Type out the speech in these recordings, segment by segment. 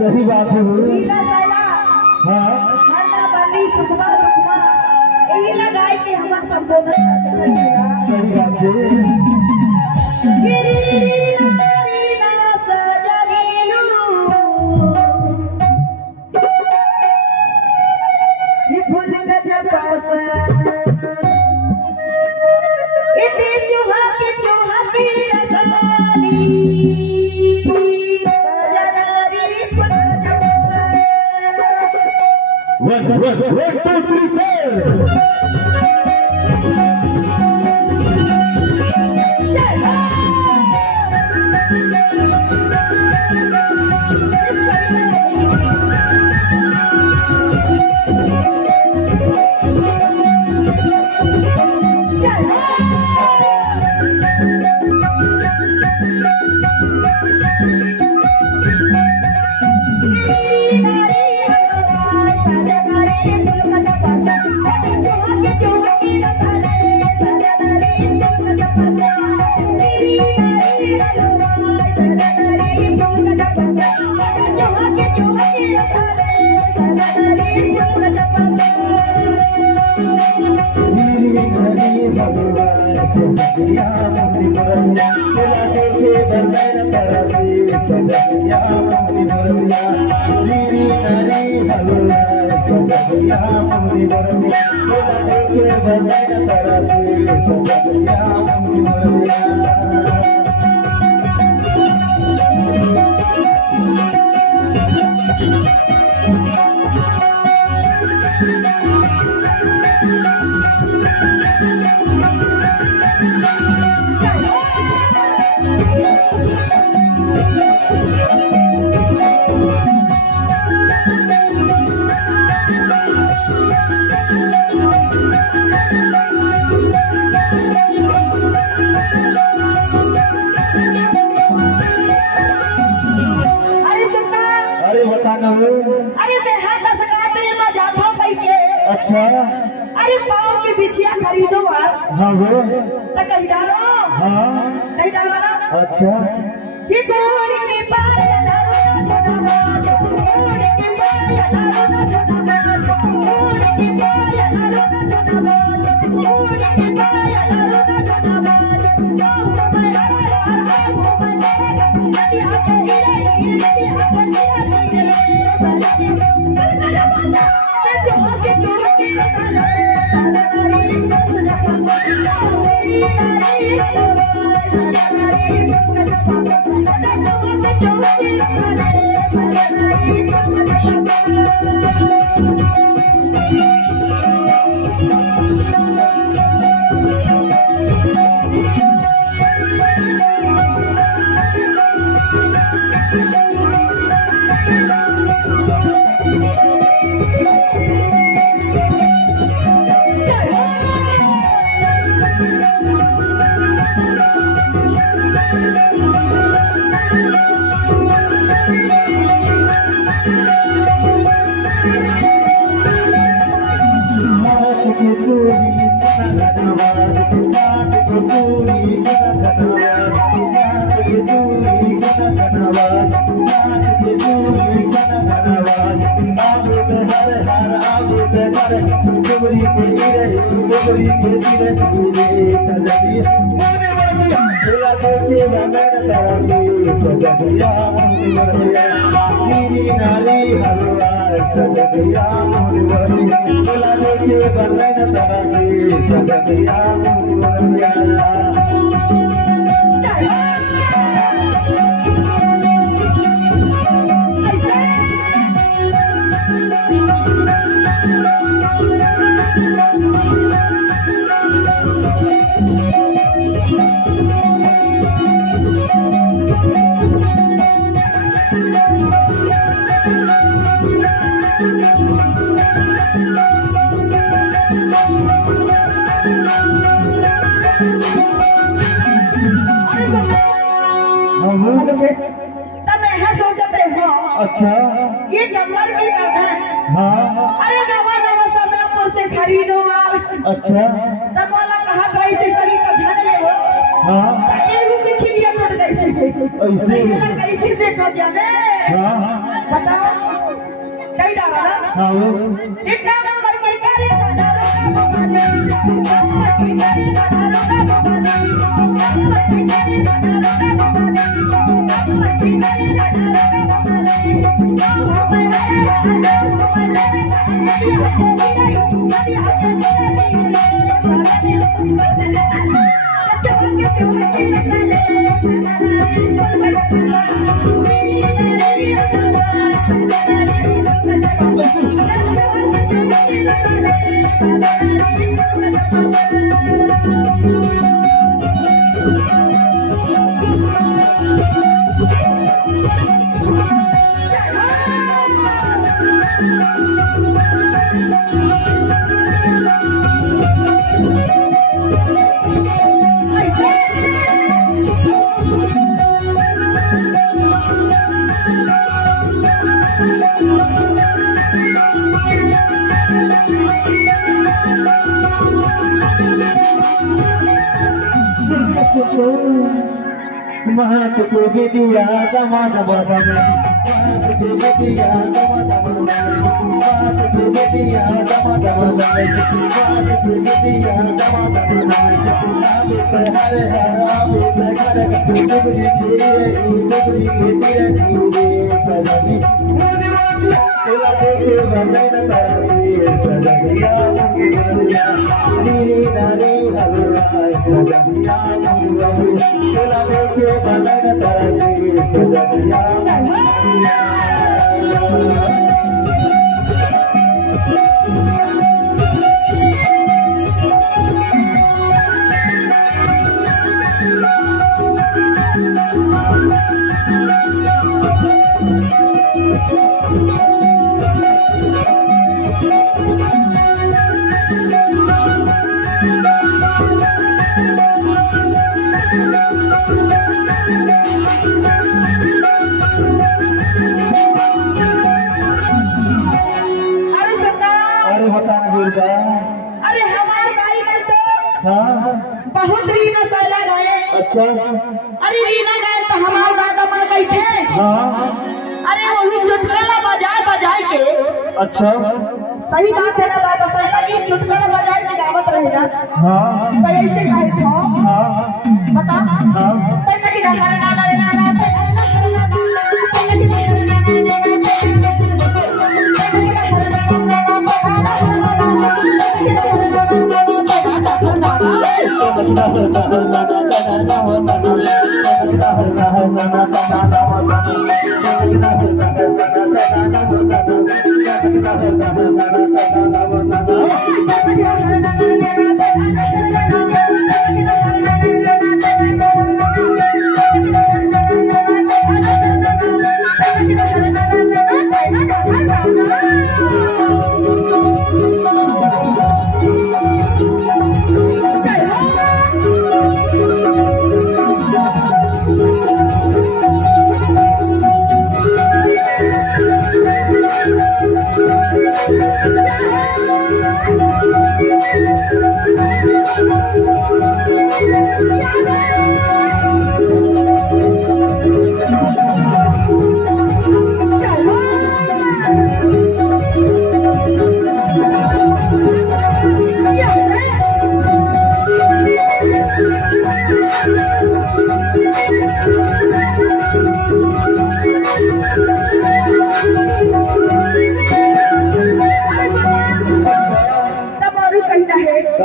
सही बात है। नीला साला हाँ हरना बनी सुखमा दुखमा यही लगाई के हम संबोधन करते हैं। सही बात है। One, two, three, four. अरे मेरा दसगात रे मजाधो पैके। अच्छा अरे पाव के बिछिया खरीदो आज। हाँ वो तो कहीं डालो। हाँ कहीं डालो ना। अच्छा कि गोरी में पाया डालो ना गोरी के पाया डालो ना गोरी के पाया डालो ना गोरी के पाया डालो ना अच्छा ये नंबर की बात है। हाँ अरे नवा नवा समय से खरीदो माल। अच्छा तब वाला कहा भाई से सही तो झड़ ले हो। हाँ एक रुपए के लिए पड़ कैसे ऐसे कैसे देखो जाने हाँ बताओ कई डाला ना हाँ इतना नंबर के करे हजारों का बहाने नंबर के करे हजारों का बहाने नंबर के करे हजारों का बहाने नंबर के करे हजारों का बहाने महत को दिया दमन बदन महत को दिया दमन बदन महत को दिया दमन बदन महत को दिया दमन बदन आवे पे हर आवे पे घर डुगरी सजनी तेरा देखे बदन तरसी सजनिया मुंगी बलिया नीरी नारी हलवाई सजनिया मुंगी बलिया तेरा देखे बदन तरसी सजनिया अरे हमारे भाई में तो हाँ बहुत रीना पहला गए अच्छा अरे रीना गए तो हमारे दादा माँ गई थे हाँ अरे वही चुटकुला बजाए बजाए के अच्छा सही बात है ना दादा पहला ये चुटकुला बजाए के गावत रहेगा हाँ तो ऐसे कहे तो हाँ बता हाँ कैसे कि ना ना ना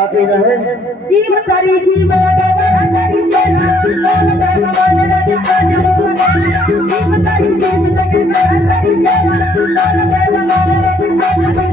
जीव तारी जीव लगे तारी तेरा बोल कर भगवान राजा आज हुआ जीव तारी जीव लगे तारी तेरा बोल कर भगवान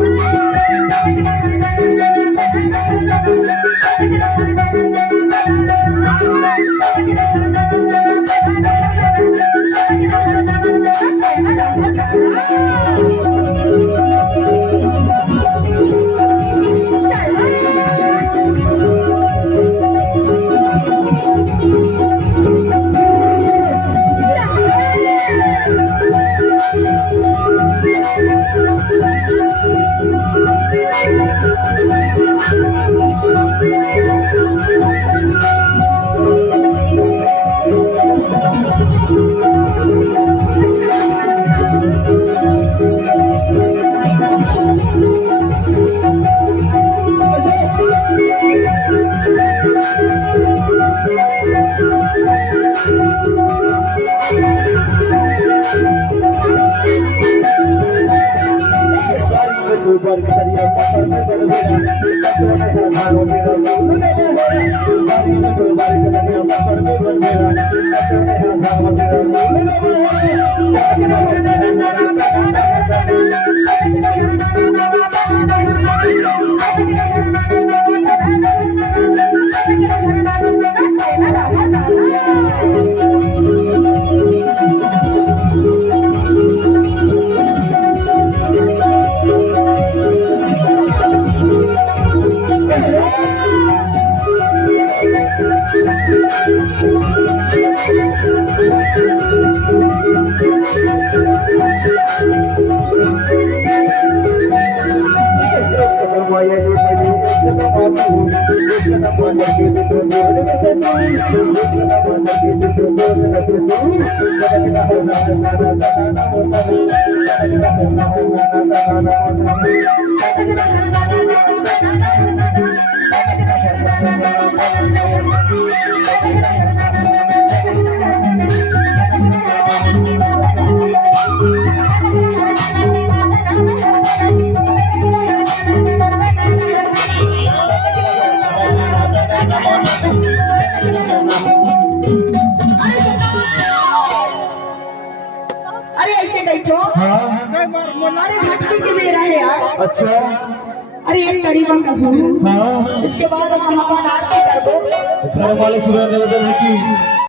ऊपर की दरिया पकड़ में कर मेरा कचों में धारो मेरा गुरु ने बारी में तो बारी के दरिया पकड़ में कर मेरा कचों में धारो मेरा गुरु अरे ऐसे बैठो। अरे भक्ति की मेरा है यार। अच्छा अरे ये करीबा का हाँ इसके बाद हम हमारा आरती कर दो। घर वाले सुबह निवेदन है कि